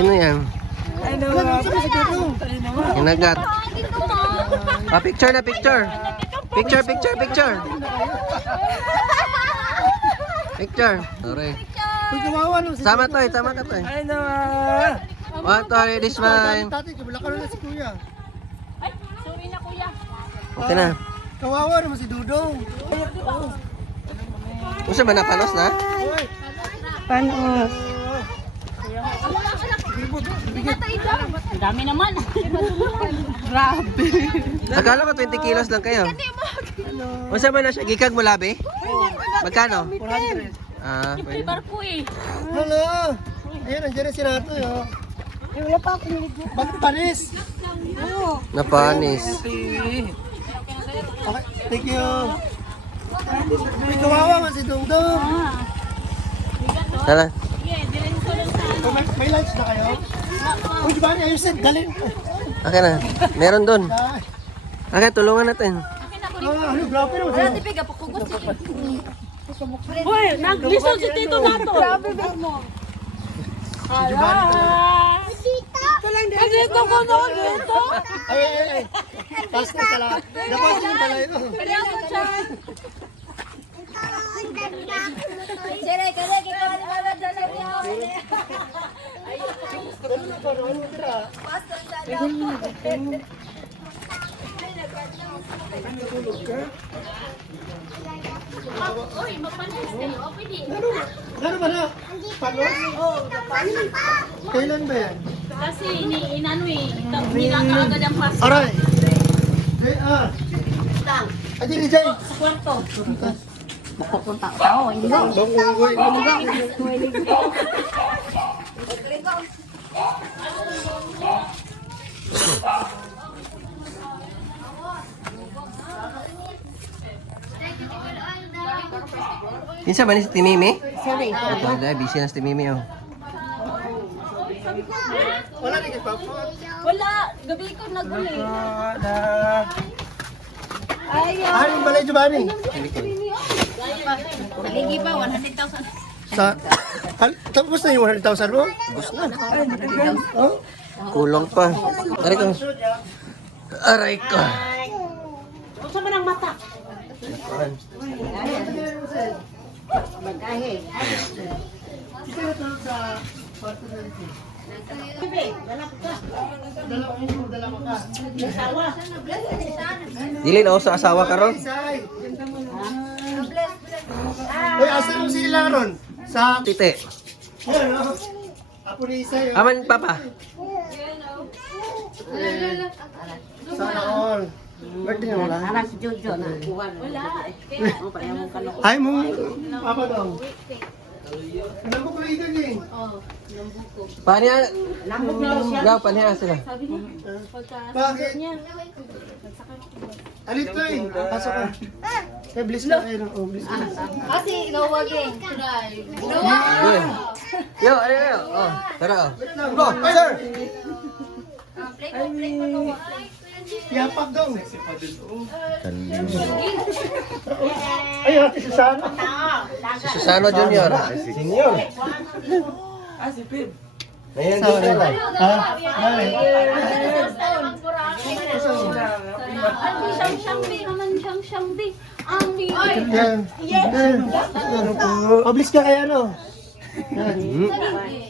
Sino yan? Ano? Hinagat. Ah, picture na, picture. Picture. Picture. Sorry. Uy, kawawa no. Sama to eh, sama ka to eh. Ano? One, two, ready, smile. Tatay, kabila ka na si kuya. Ay, sorry na kuya. Okay na. Kawawa naman si Dudong. Gusto ba napanos na? Uy. Panos. Ang dami naman. Grabe. Akala ko 20 kilos lang kayo. Masa ba na siya? Gikag mo labi? Magkano? 400. Ah, pwede. Barko eh. Hello. Ayun, nandiyan na si Nato yo. Eh, wala pa ako nilagyan. Bakit panis? Napanis. Okay, thank you. Uy, kawawa man si Dudong. Tara. Oh, may lunch na kayo? Uy, di ba niya ayusin? Dalhin. Okay na. Meron dun. Ay. Okay, tulungan natin. Ano, grabe naman sa'yo. Hoy, naglisod si Tito Nato. Grabe ba mo? Hala. Dito ko no, dito. Ay. Pastor pala. Dapat yung pala yun. Uy, mapanis kayo. Okay din. Ano ba na? Panos? Kailan ba yan? Kasi inano eh. Hinakaagad ang pasta. Aray! Adi ni Jay! Sa kwarto. Bang unggoy. Kinsa ba ni si Timimi? Sorry. Wala, busy na si Timimi oh. Wala ni kay Papa. Wala. Gabi ko naguli. Ano yung balay Giovanni? Haligi pa, 100,000. Tapos na yung 100,000 mo? Oh? Kulong pa. Aray ko. Aray ko. Kung saan man ang mata? Ikaw na tulog sa kwarto na rin. Dalawa ka. Dili na ako sa asawa ka ron. Isay! Uy, asan mo sila ron? Sa... Tite. Yan, no? Apo ni Isay. Aman papa. Sana all. Birthday mo lang. Anak si Jojo na. Wala. Ay mo. Papa daw. Nambok ko ito din. Paniya. Gaw paniya sila. Bakit? Alit ko eh. Pasok ka. Kaya bliss ka kayo. Oh, bliss ka. Kasi ikaw waging. Good. Yo, ayo. Oh, tara oh. Go, sir. Yapak daw. Ay, ate Susana. Si Susano Junior. Senior. Si Pib. Ayan, sir. Ha? Mali. Yan. Ano po? Oblis ka kaya ano? Yan.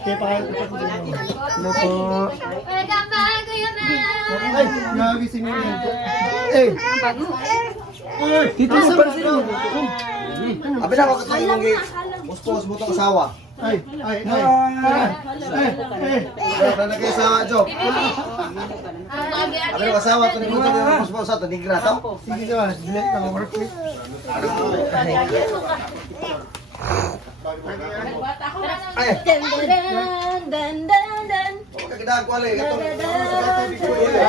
Kaya pa kayo. Ano po? Ay, nagising mo yan. Eh. Dito sa bansin. Abi na ako katulong ng uspos mo itong asawa. Ay. Wala na kayo asawa, Jo. Abi na asawa, ito nito yung uspos sa ito, nigra to. Sige naman, delete na work week. Ay, Dan dan dan dan. huwag ka kidagwali. Ito, sa katulong ko yun.